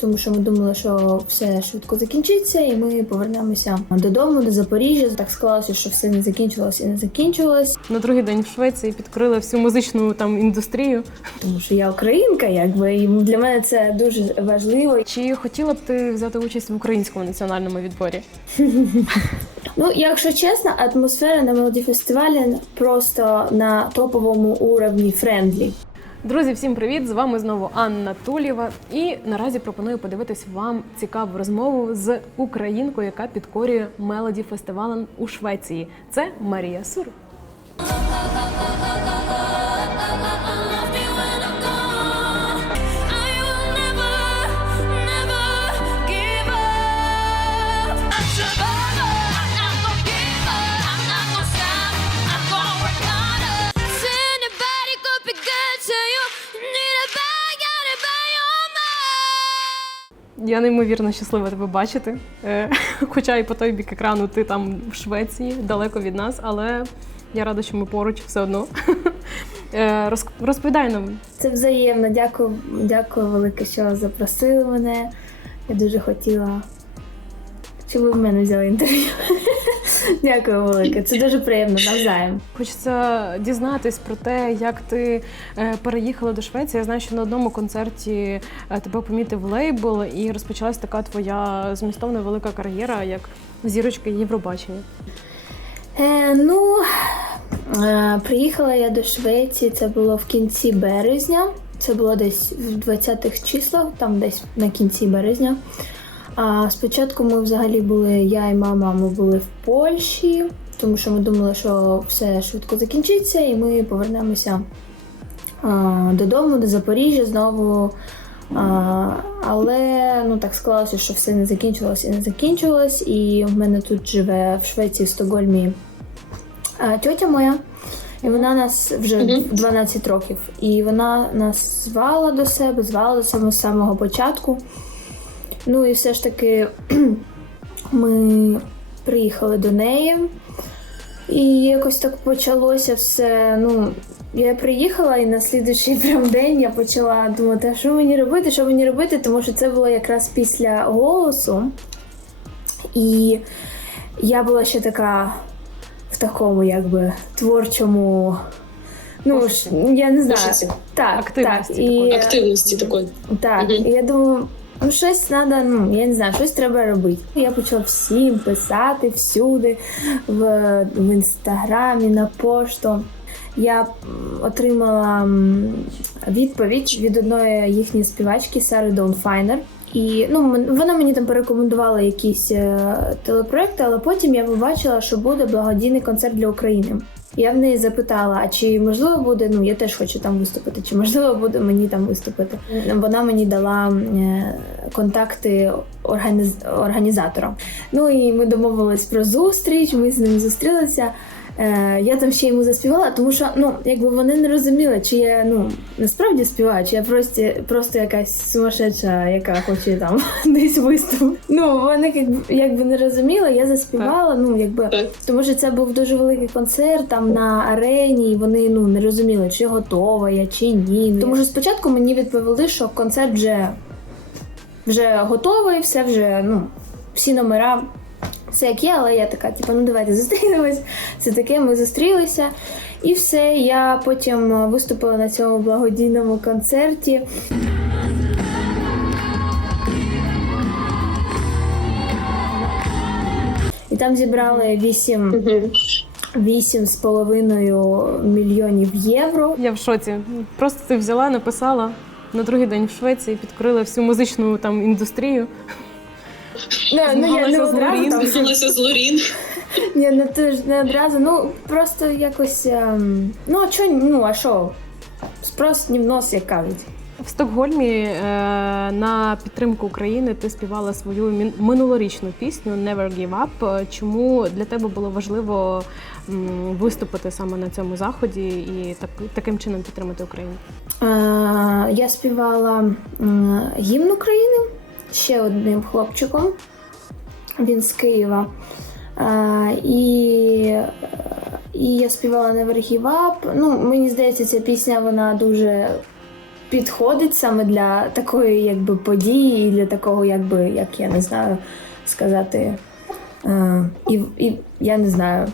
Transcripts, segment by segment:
тому що ми думали, що все швидко закінчиться, і ми повернемося додому до Запоріжжя. Так склалося, що все не закінчилось і не закінчилось, На другий день в Швеції підкрили всю музичну там індустрію. тому що я українка, якби і для мене це дуже важливо. Чи хотіла б ти взяти участь в українському національному відборі? Ну, якщо чесно, атмосфера на мелоді фестивалі просто на топовому уровні френдлі. Друзі, всім привіт! З вами знову Анна Тулєва. І наразі пропоную подивитись вам цікаву розмову з українкою, яка підкорює Мелоді фестивалем у Швеції. Це Марія Сур. Я неймовірно щаслива тебе бачити. Е, Хоча і по той бік екрану ти там в Швеції, далеко від нас, але я рада, що ми поруч все одно. Е, Розповідай нам, Це взаємно. Дякую, дякую велике, що запросили мене. Я дуже хотіла, щоб ви в мене взяли інтерв'ю. Дякую велике. Це дуже приємно навзаєм. Хочеться дізнатись про те, як ти е, переїхала до Швеції. Я знаю, що на одному концерті е, тебе помітив лейбл, і розпочалась така твоя змістовна велика кар'єра, як зірочка Євробачення. Е, ну, е, приїхала я до Швеції, це було в кінці березня. Це було десь в 20-х числах, там десь на кінці березня. А спочатку ми взагалі були, я і мама, ми були в Польщі, тому що ми думали, що все швидко закінчиться, і ми повернемося а, додому, до Запоріжжя знову. А, але ну так склалося, що все не закінчилось і не закінчилось. І в мене тут живе в Швеції, в Стокгольмі а, тьотя моя. І вона нас вже 12 років. І вона нас звала до себе, звала до себе з самого початку. Ну і все ж таки ми приїхали до неї. І якось так почалося все. Ну, я приїхала, і на слідуючий прям день я почала думати, а що мені робити, що мені робити, тому що це було якраз після голосу. І я була ще така в такому, якби, творчому. Ну, ж, я не знаю. Пошуці. Так, Активності так. І, активності такої. так, Мгм. і я думаю, ну щось треба, ну я не знаю, щось треба робити. Я почала всім писати всюди, в, в інстаграмі, на пошту. Я отримала відповідь від одної їхньої співачки Сари Даунфайнер. І ну, вона мені там порекомендувала якісь е, телепроекти, але потім я побачила, що буде благодійний концерт для України. Я в неї запитала, а чи можливо буде, ну я теж хочу там виступити, чи можливо буде мені там виступити. Вона мені дала е, контакти організ... організатора. Ну і ми домовились про зустріч, ми з ним зустрілися. Е, я там ще йому заспівала, тому що ну, якби вони не розуміли, чи я ну насправді співаю, чи я просто, просто якась сумасшедша, яка хоче там десь виступ. Ну вони якби, якби не розуміли, я заспівала. Ну якби тому що це був дуже великий концерт там на арені, і вони ну не розуміли, чи готова я, чи ні. Тому що спочатку мені відповіли, що концерт вже, вже готовий, все вже, ну, всі номера, все як є, але я така, типу, ну давайте зустрінемось. Це таке, ми зустрілися. І все, я потім виступила на цьому благодійному концерті. І там зібрали 8 Вісім з половиною мільйонів євро. Я в шоці. Просто ти взяла, написала на другий день в Швеції, підкрили всю музичну там індустрію. Ну, ну я не одразу там Зв'язалася з Лорін. ні, не ти ж не одразу. Ну просто якось. ем, ну а що, ну а що? Спрос не в нос, як кажуть. В Стокгольмі е, на підтримку України ти співала свою мін- минулорічну пісню Never Give Up. Е, Чому для тебе було важливо м, виступити саме на цьому заході і так, таким чином підтримати Україну? Е, я співала м, гімн України ще одним хлопчиком. Він з Києва. І, і я співала Never Give Up. Ну, мені здається, ця пісня вона дуже підходить саме для такої якби події, і для такого, якби, як я не знаю сказати. І, і я не знаю.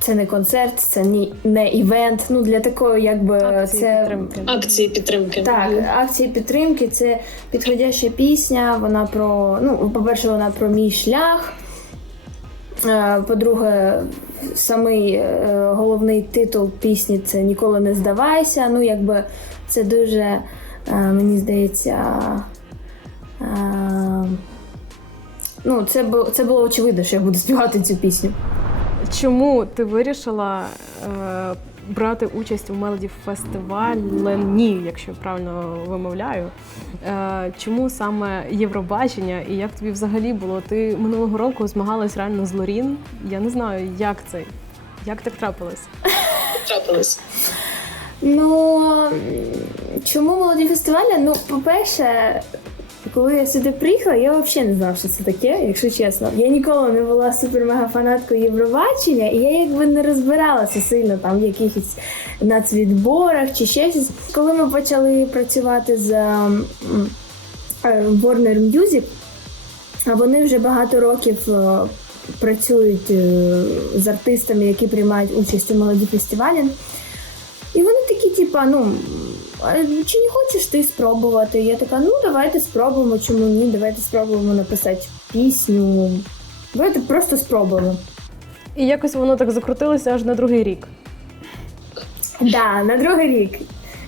Це не концерт, це ні, не івент. Ну для такої, якби Акції це підтримки. Акції підтримки. так, акції підтримки це підходяща пісня. Вона про ну, по-перше, вона про мій шлях. Е, По-друге, самий е, головний титул пісні це Ніколи не здавайся. Ну, якби це дуже, е, мені здається. Ну, це було, це було очевидно, що я буду співати цю пісню. Чому ти вирішила е, брати участь у Мелоді фестивалі, якщо я правильно вимовляю? Е, чому саме Євробачення і як тобі взагалі було? Ти минулого року змагалась реально з Лорін. Я не знаю, як це. Як так трапилось? Трапилось. Ну чому молоді фестивалі? Ну, по-перше, коли я сюди приїхала, я взагалі не знала, що це таке, якщо чесно. Я ніколи не була супер-мега фанаткою Євробачення, і я якби не розбиралася сильно там в якихось нацвідборах чи ще щось. Коли ми почали працювати з м, е, Warner Music, а вони вже багато років е, працюють е, з артистами, які приймають участь у молоді фестивалі. І вони такі, типа, ну. «А Чи не хочеш ти спробувати? Я така, ну давайте спробуємо, чому ні, давайте спробуємо написати пісню. Давайте просто спробуємо. І якось воно так закрутилося аж на другий рік. Да, на другий рік.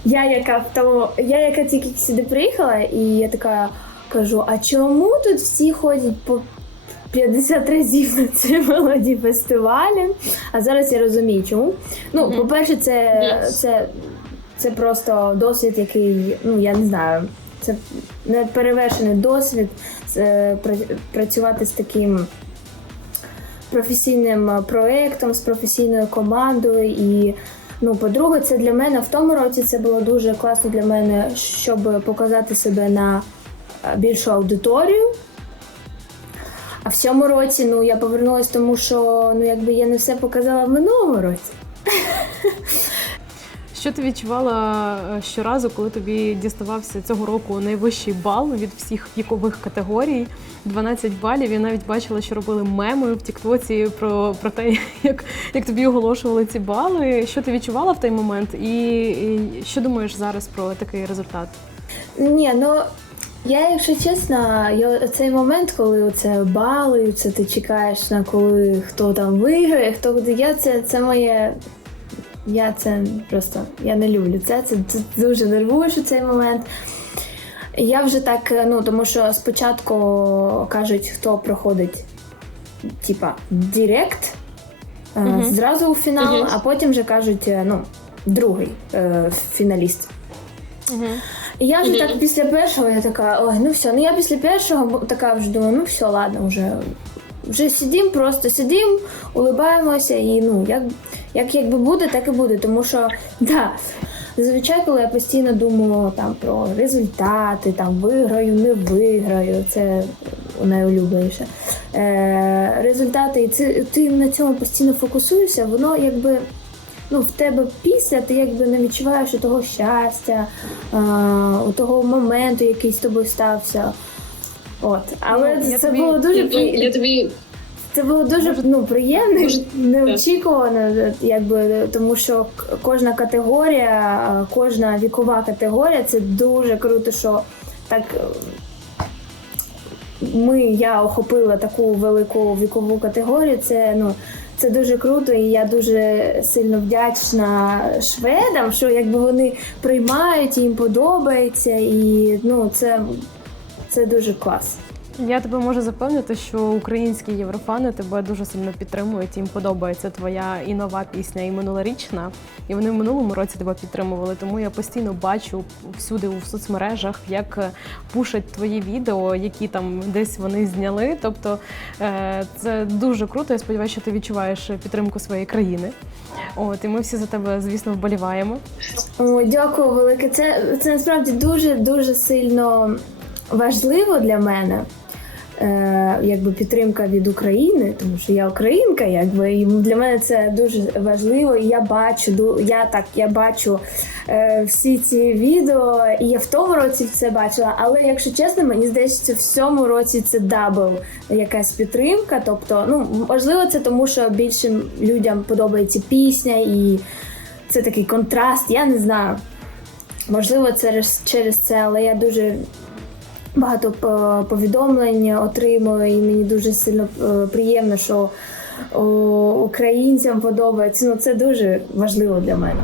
Я яка в тому, я яка тільки сюди приїхала, і я така кажу: а чому тут всі ходять по 50 разів на ці молоді фестивалі? А зараз я розумію, чому. Ну, по-перше, це, Yes. це, це просто досвід, який, ну я не знаю, це неперевершений досвід працювати з таким професійним проєктом, з професійною командою. І, ну, по-друге, це для мене в тому році це було дуже класно для мене, щоб показати себе на е, більшу аудиторію. А в цьому році ну, я повернулася, тому що ну, якби я не все показала в минулому році. Що ти відчувала е, щоразу, коли тобі діставався цього року найвищий бал від всіх вікових категорій? 12 балів. Я навіть бачила, що робили меми в Тіктоці про, про те, як, як тобі оголошували ці бали. Що ти відчувала в той момент? І, і що думаєш зараз про такий результат? Ні, ну я, якщо чесно, я цей момент, коли це бали, це ти чекаєш на коли хто там виграє, хто. Я це, це моє. Я це просто я не люблю це. Це, це дуже нервуєш у цей момент. Я вже так, ну тому що спочатку кажуть, хто проходить, типа, директ, е, Мгм. зразу у фінал, Мгм. а потім вже кажуть, е, ну, другий е, фіналіст. Угу. І я вже так після першого, я така, ой, ну все. Ну я після першого така вже думаю, ну все, ладно, вже, вже сидім, просто сидім, улибаємося, і ну, як, як якби буде, так і буде. Тому що, да, зазвичай, коли я постійно думаю там про результати, там виграю, не виграю, це найулюбленіше. Е, результати, і це, ти на цьому постійно фокусуєшся, воно якби ну, в тебе після ти якби не відчуваєш того щастя, а, того моменту, який з тобою стався. От. Але Ну, це тобі- було дуже при... я тобі це було дуже ну, приємно, Дуже- неочікувано, якби тому що к- кожна категорія, кожна вікова категорія це дуже круто, що так. е, Ми, я охопила таку велику вікову категорію. Це ну це дуже круто, і я дуже сильно вдячна шведам, що якби вони приймають, їм подобається, і ну це, це дуже клас. Я тебе можу запевнити, що українські єврофани тебе дуже сильно підтримують. Їм подобається твоя і нова пісня, і минулорічна. І вони в минулому році тебе підтримували. Тому я постійно бачу всюди у соцмережах, як е, пушать твої відео, які там десь вони зняли. Тобто е, це дуже круто. Я сподіваюся, що ти відчуваєш підтримку своєї країни. От і ми всі за тебе, звісно, вболіваємо. О, дякую велике. Це, це насправді дуже дуже сильно важливо для мене. Е, якби підтримка від України, тому що я українка, якби і для мене це дуже важливо. І я бачу, я так я бачу е, всі ці відео, і я в тому році це бачила. Але якщо чесно, мені здається, в цьому році це дабл якась підтримка. Тобто, ну можливо, це тому, що більшим людям подобається пісня, і це такий контраст. Я не знаю. Можливо, через, через це, але я дуже багато повідомлень отримую, і мені дуже сильно е, приємно, що українцям подобається. Ну це дуже важливо для мене.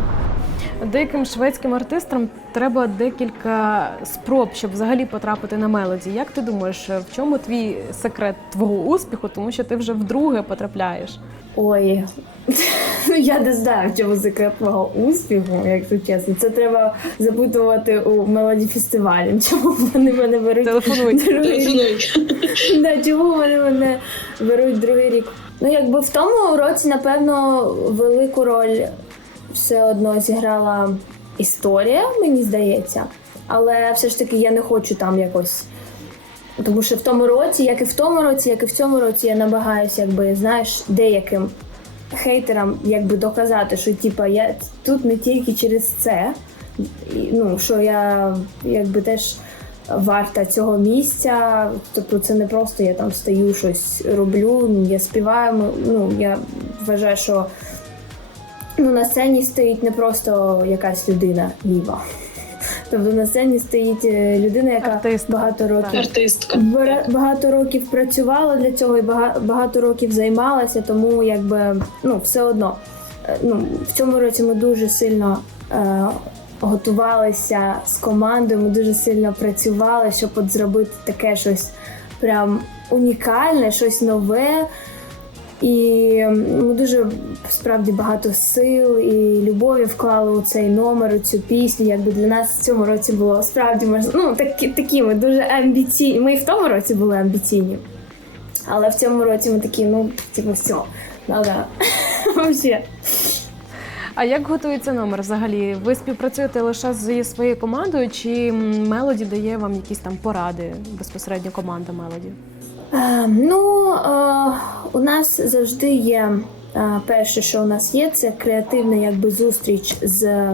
Деяким шведським артистам треба декілька спроб, щоб взагалі потрапити на мелоді. Як ти думаєш, в чому твій секрет твого успіху? Тому що ти вже вдруге потрапляєш. Ой, ну я не знаю, в чому секрет мого успіху, якщо чесно. Це треба запитувати у мелоді фестивалі. Чому вони мене беруть рік? Да, чому вони мене беруть другий рік? Ну, якби в тому році, напевно, велику роль все одно зіграла історія, мені здається. Але все ж таки я не хочу там якось. Тому що в тому році, як і в тому році, як і в цьому році, я намагаюся, якби, знаєш, деяким хейтерам якби доказати, що типа я тут не тільки через це, ну що я якби теж варта цього місця. Тобто це не просто я там стою, щось роблю, я співаю. Ну я вважаю, що ну, на сцені стоїть не просто якась людина ліва. Тобто на сцені стоїть е, людина, яка Артист. багато років Артистка. Багато років працювала для цього і бага- багато років займалася, тому якби ну все одно. Е, Ну в цьому році ми дуже сильно е, готувалися з командою. Ми дуже сильно працювали, щоб от зробити таке щось прям унікальне, щось нове. І ми дуже справді багато сил і любові вклали у цей номер, у цю пісню. Якби для нас в цьому році було справді можна, ну такі, такі ми дуже амбіційні. Ми і в тому році були амбіційні. Але в цьому році ми такі, ну, типу, все, надо. Вообще. А як готується номер взагалі? Ви співпрацюєте лише зі своєю командою, чи Мелоді дає вам якісь там поради безпосередньо команда Мелоді? Е, ну, е, у нас завжди є е, перше, що у нас є, це креативна якби зустріч з.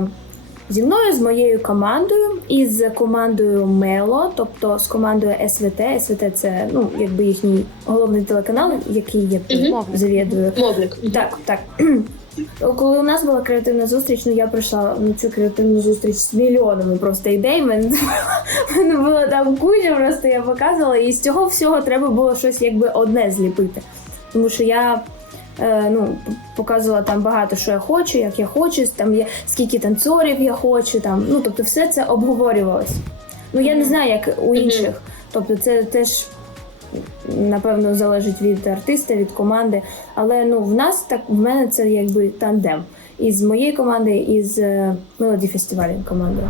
Зі мною, з моєю командою і з командою Мело, тобто з командою СВТ. СВТ це ну якби їхній головний телеканал, який я завідую. Мовник. Так, так. Коли у нас була креативна зустріч, ну я прийшла на цю креативну зустріч з мільйонами просто ідей. Мене, мене було там куча, просто я показувала, і з цього всього треба було щось якби одне зліпити. Тому що я е, ну, показувала там багато, що я хочу, як я хочу, там є скільки танцорів я хочу, там, ну тобто все це обговорювалось. Ну я не знаю, як у інших. Тобто, це теж напевно залежить від артиста, від команди. Але ну в нас так в мене це якби тандем. І з моєї команди, і з е, Мелоді фестивалю командою.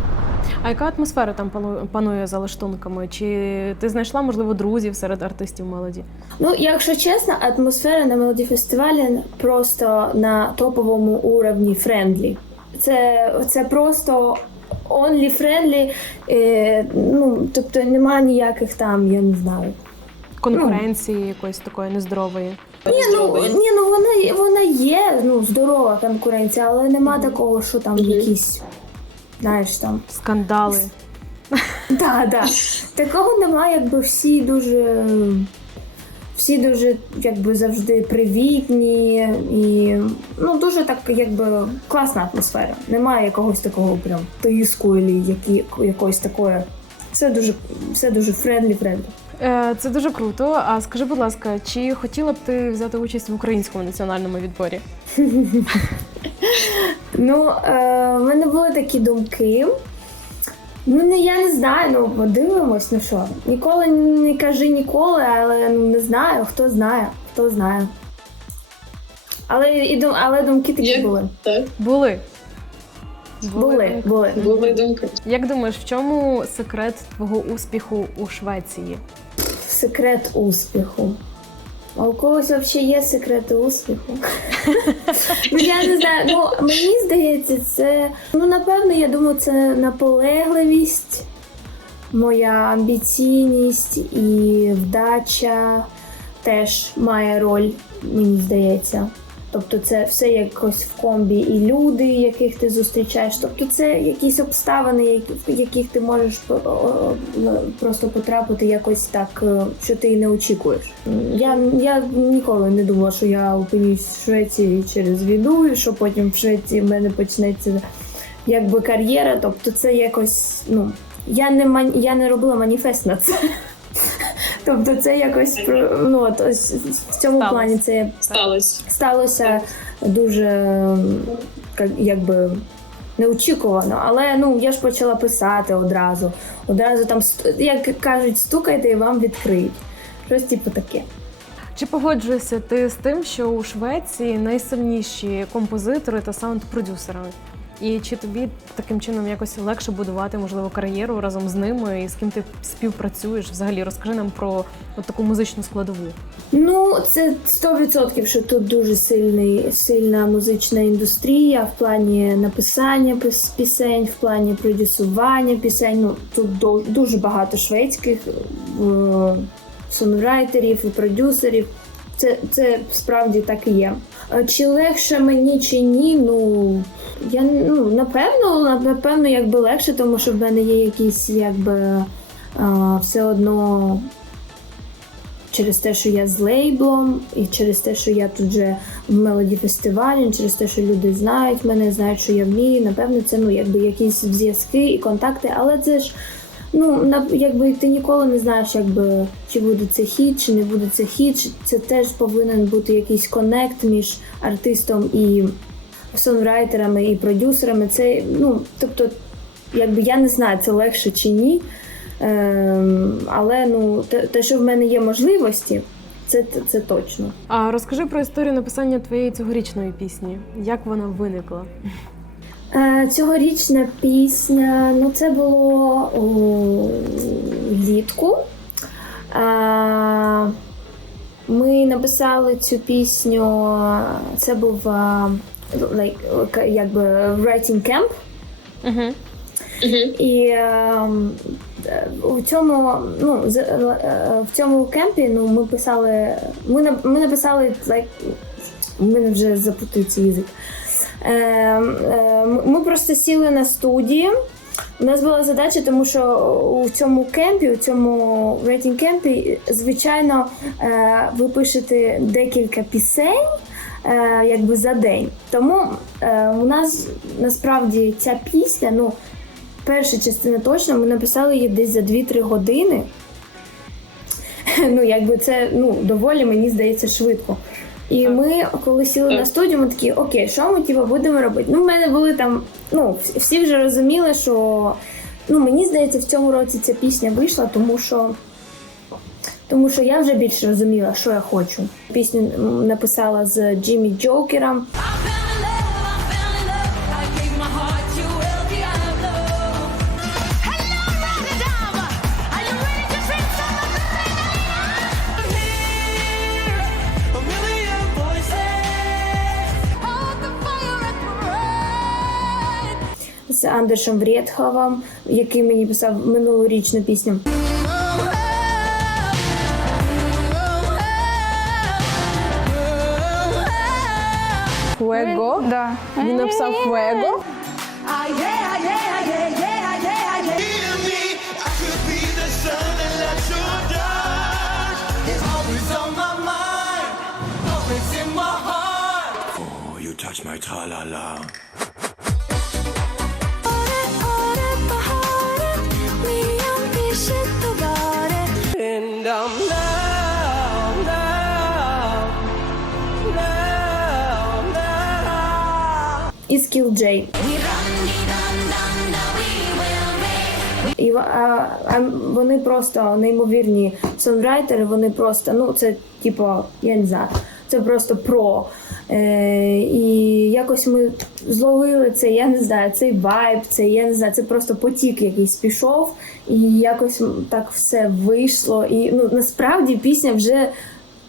А яка атмосфера там пану- панує за лаштунками? Чи ти знайшла можливо друзів серед артистів Мелоді? Ну, якщо чесно, атмосфера на Мелоді фестивалі просто на топовому уровні френдлі. Це, це просто only friendly, е, ну тобто немає ніяких там, я не знаю. Конкуренції якоїсь такої нездорової? Ні, ну, ні, ну вона, вона є, ну, здорова конкуренція, але нема такого, що там якісь, знаєш, там. Скандали? Да, да. Такого немає, якби всі дуже. Всі дуже якби завжди привітні і ну дуже так, якби класна атмосфера. Немає якогось такого прям тиску, і які, якоїсь такої. Все дуже, все дуже френдлі, френдлі. Е, Це дуже круто. А скажи, будь ласка, чи хотіла б ти взяти участь в українському національному відборі? Ну, е, в мене були такі думки. Ну, я не знаю, ну подивимось, ну що. Ніколи не кажи ніколи, але ну, не знаю, хто знає, хто знає. Але, і, але думки такі Є. були. Так, Були. Були, були. були думки. Як думаєш, в чому секрет твого успіху у Швеції? Секрет успіху. А у когось взагалі є секрети успіху? ну я не знаю. Ну мені здається, це ну напевно, я думаю, це наполегливість. моя амбіційність і вдача теж має роль, мені здається. Тобто це все якось в комбі, і люди, яких ти зустрічаєш. Тобто це якісь обставини, в яких ти можеш о, о, просто потрапити якось так, е, що ти не очікуєш. Я, я ніколи не думала, що я опинюсь в Швеції через війну, і що потім в Швеції в мене почнеться якби кар'єра. Тобто це якось, ну, я не ман- я не робила маніфест на це. Тобто це якось про- ну, от, ось в цьому Сталося. плані це Сталося. сталося дуже якби неочікувано. Але ну я ж почала писати одразу. Одразу там як кажуть, стукайте і вам відкриють. Щось типу таке. Чи погоджуєшся ти з тим, що у Швеції найсильніші композитори та саунд-продюсери? І чи тобі таким чином якось легше будувати можливо кар'єру разом з ними і з ким ти співпрацюєш? Взагалі розкажи нам про от таку музичну складову. Ну, це 100% що тут дуже сильний, сильна музична індустрія в плані написання піс- пісень, в плані продюсування пісень. Ну, тут дуже багато шведських е, сонрайтерів і продюсерів. Це, це справді так і є. Е, Чи легше мені, чи ні? Ну я ну напевно, напевно, якби легше, тому що в мене є якісь якби а, все одно через те, що я з лейблом, і через те, що я тут же в мелоді фестивалі, через те, що люди знають мене, знають, що я вмію. Напевно, це ну якби якісь зв'язки і контакти, але це ж. Ну, якби ти ніколи не знаєш, якби чи буде це хіт, чи не буде це хіт. Це теж повинен бути якийсь коннект між артистом і сонрайтерами і продюсерами. Це ну, тобто, якби я не знаю, це легше чи ні. Ем, але ну, те, те, що в мене є можливості, це, це, це точно. А розкажи про історію написання твоєї цьогорічної пісні. Як вона виникла? Е, цьогорічна пісня, ну це було у влітку. Е, ми написали цю пісню. Це був е, like, якби writing camp. Угу. І ем, е, у цьому, ну, з- е, в цьому кемпі ну, ми писали. Ми, на- ми написали like, у мене вже запутується язик. Е, е, ми просто сіли на студії. У нас була задача, тому що у цьому кемпі, у цьому рейтинг кемпі, звичайно, е, ви пишете декілька пісень. Е, Якби за день. Тому е, у нас насправді ця пісня, ну, перша частина точно, ми написали її десь за 2-3 години. Ну, якби це ну, доволі, мені здається, швидко. І ми, коли сіли на студію, ми такі, окей, що ми типу, будемо робити? Ну, в мене були там, ну, всі вже розуміли, що ну, мені здається, в цьому році ця пісня вийшла, тому що. Тому що я вже більше розуміла, що я хочу. Пісню написала з Джиммі Джокером. I fell in love, I fell in love. Фуего? Да. Він написав Фуего. Ah, yeah, yeah, yeah, yeah, yeah, yeah. Skill J. І а, а вони просто неймовірні сонрайтери, вони просто, ну це типу, я не знаю, це просто про. Е, і якось ми зловили це, я не знаю, цей вайб, це я не знаю, це просто потік якийсь пішов, і якось так все вийшло. І ну насправді пісня вже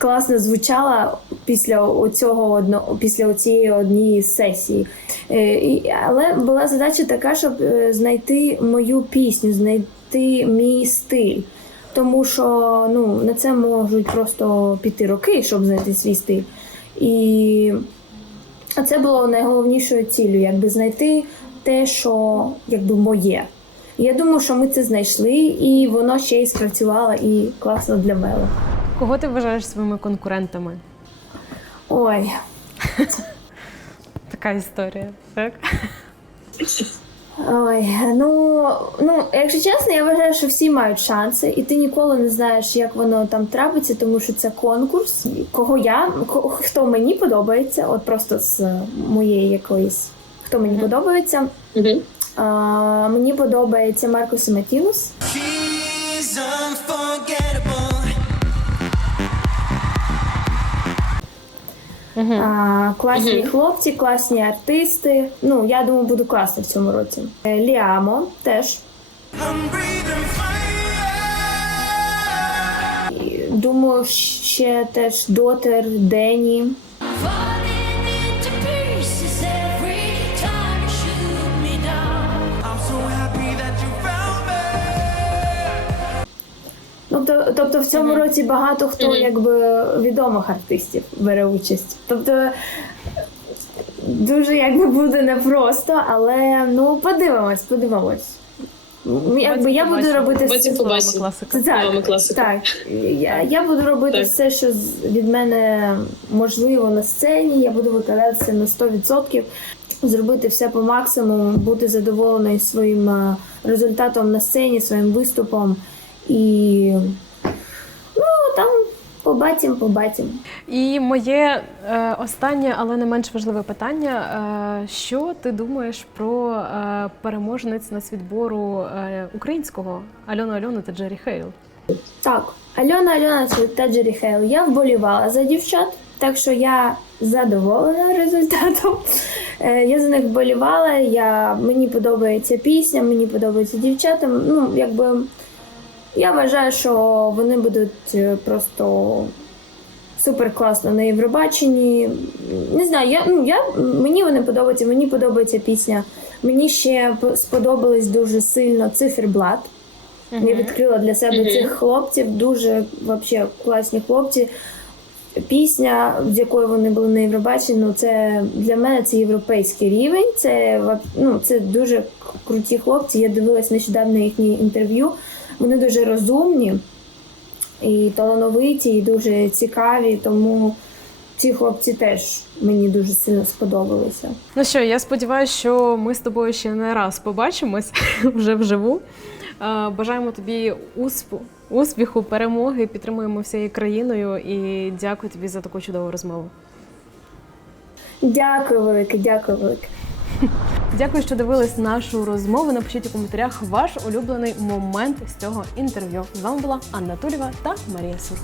класно звучала після оцього одно, після цієї однієї сесії. Е, але була задача така, щоб е, знайти мою пісню, знайти мій стиль. Тому що ну, на це можуть просто піти роки, щоб знайти свій стиль. І це було найголовнішою ціллю, якби знайти те, що якби моє. Я думаю, що ми це знайшли, і воно ще й спрацювало і класно для Мело. Кого ти вважаєш своїми конкурентами? Ой, Така історія, так? Ой, ну, ну, якщо чесно, я вважаю, що всі мають шанси, і ти ніколи не знаєш, як воно там трапиться, тому що це конкурс. Кого я, хто мені подобається, от просто з моєї якоїсь, хто мені подобається. Угу. А, мені подобається Маркус Матінус. She's unforgettable. А, класні хлопці, класні артисти. Ну, я думаю, буду класно в цьому році. Е, Ліамо теж. Думаю, ще теж Дотер, Дені. Тобто, в цьому році багато хто якби відомих артистів бере участь. Тобто дуже якби буде непросто, але ну подивимось, подивимось. Якби я буду робити все. класика. Так, так. Я, я буду робити Так. все, що від мене можливо на сцені. Я буду викладатися на 100%, зробити все по максимуму, бути задоволеною своїм е, результатом на сцені, своїм виступом. І побачимо, побачимо. І моє е, останнє, але не менш важливе питання: е, що ти думаєш про е, переможниць нацвідбору е, українського Альону Альону та Джері Хейл? Так, Альона Альона та Джері Хейл. Я вболівала за дівчат, так що я задоволена результатом. Е, Я за них вболівала. Я, мені подобається пісня, мені подобається дівчата. Ну, якби я вважаю, що вони будуть е, просто супер класно на Євробаченні. Не знаю, я, ну, я, мені вони подобаються, мені подобається пісня. Мені ще сподобались дуже сильно циферблат. Я відкрила для себе цих хлопців, дуже вообще класні хлопці. Пісня, з якою вони були на Євробаченні, ну це для мене це європейський рівень. Це ну, це дуже круті хлопці. Я дивилась нещодавно їхні інтерв'ю. Вони дуже розумні і талановиті, і дуже цікаві. Тому ці хлопці теж мені дуже сильно сподобалися. Ну що, я сподіваюся, що ми з тобою ще не раз побачимось вже вживу. Е, Бажаємо тобі успіху, успіху, перемоги, підтримуємо всією країною і дякую тобі за таку чудову розмову. Дякую велике, дякую велике. Дякую, що дивились нашу розмову. Напишіть у коментарях ваш улюблений момент з цього інтерв'ю. З вами була Анна Тулєва та Марія Сур.